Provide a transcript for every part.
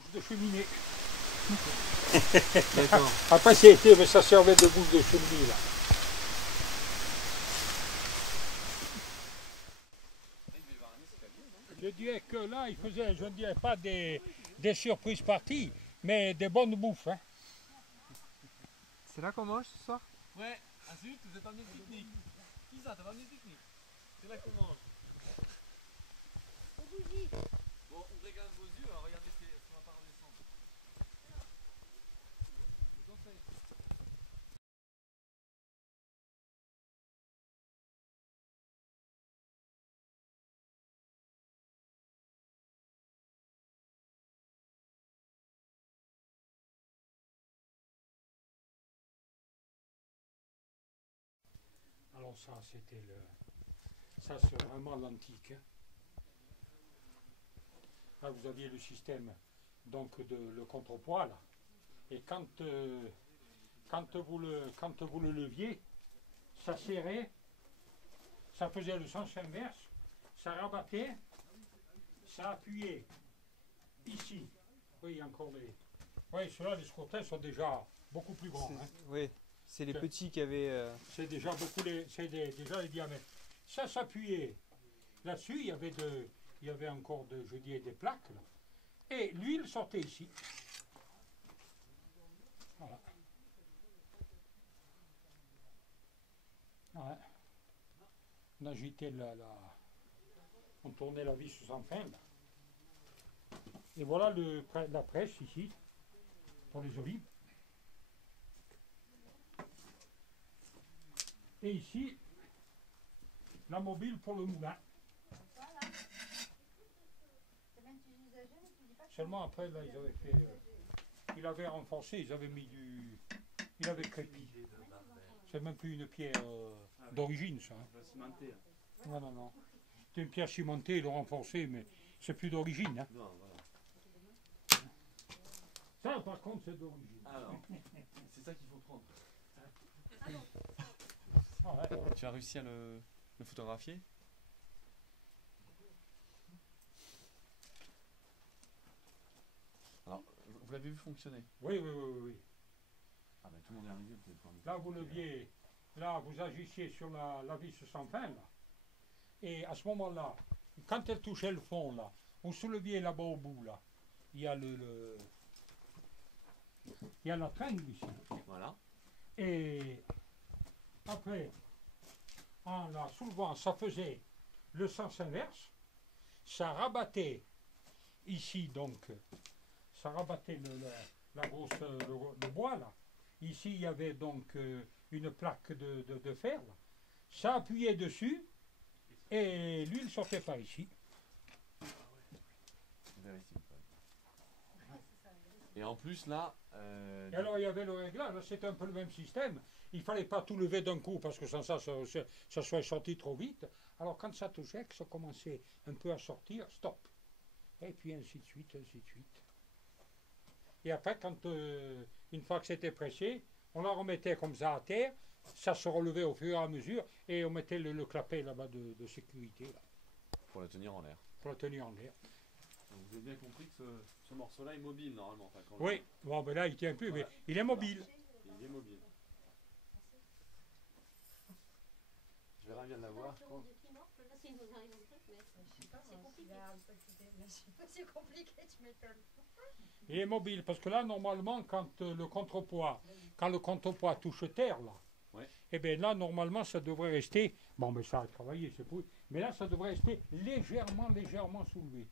bouche de cheminée. D'accord. Après, c'était, mais ça servait de bouche de cheminée, là. Je dirais que là, il faisait, je ne dirais pas des surprises parties, mais des bonnes bouffes. Hein. C'est là qu'on mange ce soir? Ouais, ah zut, vous êtes emmené pique-nique. Qui ça, t'as pas amené pique-nique? C'est là qu'on mange. Bon, on régale vos yeux, alors regardez ce qu'on va pas redescendre. Je vous en prie. Alors ça, c'était le... Ça, c'est vraiment l'antique. Hein. Là, vous aviez le système donc de le contrepoids, là. Et quand vous le leviez, ça serrait, ça faisait le sens inverse, ça rabattait, ça appuyait ici. Oui, il y a encore les... Oui, ceux-là, les scrotins sont déjà beaucoup plus grands. Hein. Oui, c'est les petits qui avaient... C'est déjà beaucoup déjà les diamètres. Ça s'appuyait là-dessus, il y avait encore je dirais, des plaques. Là. Et l'huile sortait ici. Voilà. Ouais. On agitait on tournait la vis sans fin. Là. Et voilà la presse ici, pour les olives. Et ici, la mobile pour le moulin. Seulement après, là, ils avaient fait... ils avaient renforcé, ils avaient mis il avait crépi. C'est même plus une pierre d'origine, ça. Hein. Non, non, non. C'est une pierre cimentée, ils l'ont renforcée, mais c'est plus d'origine. Hein. Non, voilà. Ça, par contre, c'est d'origine. Alors, c'est ça qu'il faut prendre. Ah, ouais. Tu as réussi à le photographier? Alors, vous l'avez vu fonctionner? Oui, oui, oui, oui. Ah ben tout le monde est arrivé, vous pouvez prendre. Là, vous leviez, là, vous agissiez sur la vis sans fin, là. Et à ce moment-là, quand elle touchait le fond, là, vous souleviez là-bas au bout, là, il y a il y a la tringle ici. Voilà. Et après, en la soulevant, ça faisait le sens inverse, ça rabattait ici, donc, ça rabattait le bois, là. Ici, il y avait donc une plaque de fer, là. Ça appuyait dessus, et l'huile sortait par ici. Et en plus là... Et alors il y avait le réglage, c'était un peu le même système. Il ne fallait pas tout lever d'un coup parce que sans ça serait sorti trop vite. Alors quand ça touchait, que ça commençait un peu à sortir, stop. Et puis ainsi de suite, ainsi de suite. Et après, une fois que c'était pressé, on la remettait comme ça à terre, ça se relevait au fur et à mesure et on mettait le clapet là-bas de sécurité. Là, pour la tenir en l'air. pour la tenir en l'air. Donc vous avez bien compris que ce morceau-là est mobile normalement. Enfin, quand Oui, bon ben là il tient plus, voilà. Mais il est mobile. Il est mobile. Je verrai bien de la voir. C'est compliqué, tu m'étonnes. Il est mobile parce que là normalement quand le contrepoids touche terre là, ouais. Et bien là normalement ça devrait rester, bon mais ça a travaillé c'est pour, mais là ça devrait rester légèrement soulevé.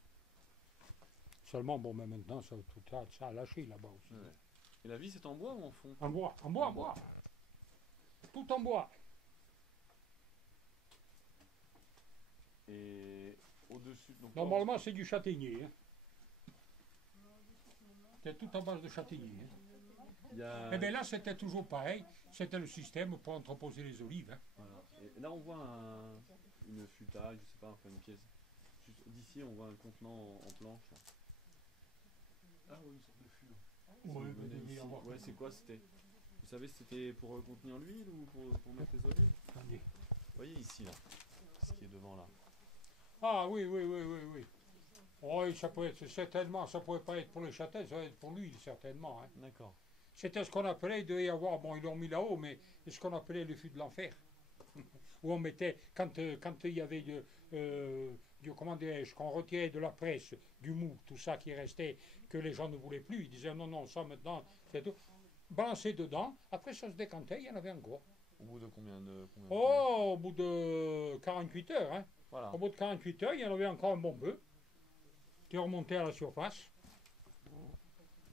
Seulement bon mais maintenant ça a lâché là-bas aussi. Ouais. Et la vis c'est en bois ou en fond? En bois, en bois. Tout en bois. Et au-dessus. Normalement c'est du châtaignier. Hein. C'est tout en base de châtaignier. Hein. Et bien là c'était toujours pareil, c'était le système pour entreposer les olives. Hein. Voilà. Et là on voit une futaille, je sais pas, enfin une pièce. D'ici on voit un contenant en planche. Là. Ah oui, une sorte de fût. Ouais, ouais, c'est quoi c'était? Vous savez c'était pour contenir l'huile ou pour mettre les olives? Attendez. Vous voyez ici là, ce qui est devant là. Ah oui. Oh, et ça pouvait être, certainement, ça pouvait pas être pour les châtaignes, ça va être pour l'huile, certainement. Hein. D'accord. C'était ce qu'on appelait, il devait y avoir, bon, ils l'ont mis là-haut, mais ce qu'on appelait le fût de l'enfer. Où on mettait, quand il y avait comment dirais-je, qu'on retirait de la presse, du mou, tout ça qui restait, que les gens ne voulaient plus, ils disaient non, non, ça maintenant, c'est tout. Balancer dedans, après ça se décantait, il y en avait encore. Au bout de combien de temps? Oh, au bout de 48 heures, hein. Voilà. Au bout de 48 heures, il y en avait encore un bon peu qui remontait à la surface.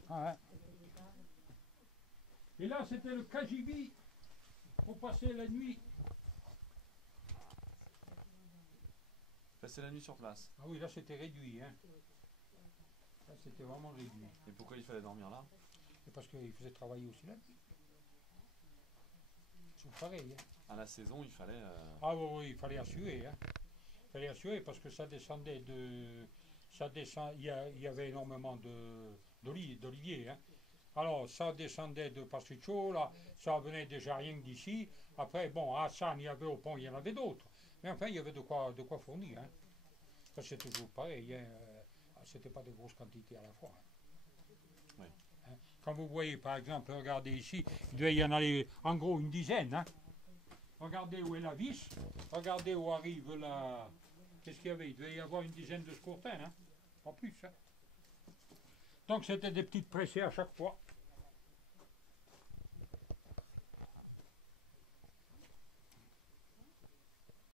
Ah, hein. Et là, c'était le cagibi pour passer la nuit. Passer la nuit sur place. Ah oui, là, c'était réduit. Hein. Là, c'était vraiment réduit. Et pourquoi il fallait dormir là? Et parce qu'il faisait travailler aussi la nuit. C'est pareil. Hein. À la saison, il fallait. Ah oui, oui, il fallait assurer. Hein. Il fallait assurer parce que ça descendait de. Il y avait énormément d'oliviers. Hein. Alors, ça descendait de Pasticcio, là, ça venait déjà rien que d'ici. Après, bon, à Hassan, il y avait au pont, il y en avait d'autres. Mais enfin, il y avait de quoi fournir. Hein. Ça, c'est toujours pareil. Hein. C'était pas de grosses quantités à la fois. Hein. Oui. Hein. Quand vous voyez, par exemple, regardez ici, il devait y en aller en gros une dizaine. Hein. Regardez où est la vis, regardez où arrive la... Qu'est-ce qu'il y avait? Il devait y avoir une dizaine de scourtins, hein. Pas plus. Hein. Donc c'était des petites pressées à chaque fois.